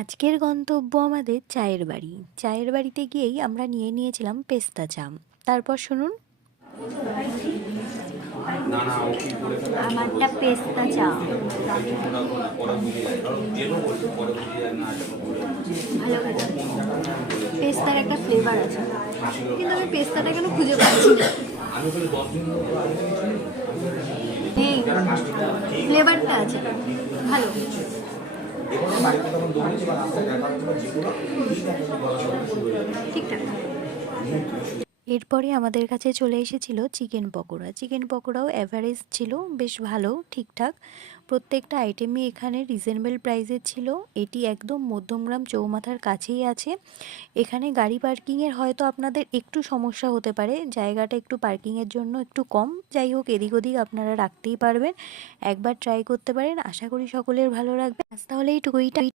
আজকের গন্তব্য আমাদের চায়ের বাড়ি। চায়ের বাড়িতে গিয়েই আমরা নিয়েছিলাম পেস্তা চা। তারপর শুনুন, আমারটা পেস্তা চা। ভালো খেতে, পেস্তার একটা ফ্লেভার আছে, কিন্তু আমি পেস্তাটা কেন খুঁজে পাচ্ছি না। নেই, ফ্লেভারটা আছে, ভালো। ঠিকঠাক। এরপরে আমাদের কাছে চলে এসেছিল চিকেন পকোড়া। চিকেন পকোড়াও অ্যাভারেজ ছিল, বেশ ভালো, ঠিকঠাক। প্রত্যেকটা আইটেমই এখানে রিজনেবল প্রাইসের ছিল। এটি একদম মধ্যমগ্রাম চৌমাথার কাছেই আছে। এখানে গাড়ি পার্কিংয়ের হয়তো আপনাদের একটু সমস্যা হতে পারে, জায়গাটা একটু পার্কিংয়ের জন্য একটু কম। যাই হোক, এদিক ওদিক আপনারা রাখতেই পারবেন, একবার ট্রাই করতে পারেন। আশা করি সকলের ভালো লাগবে। আজ তাহলে এইটুকুই।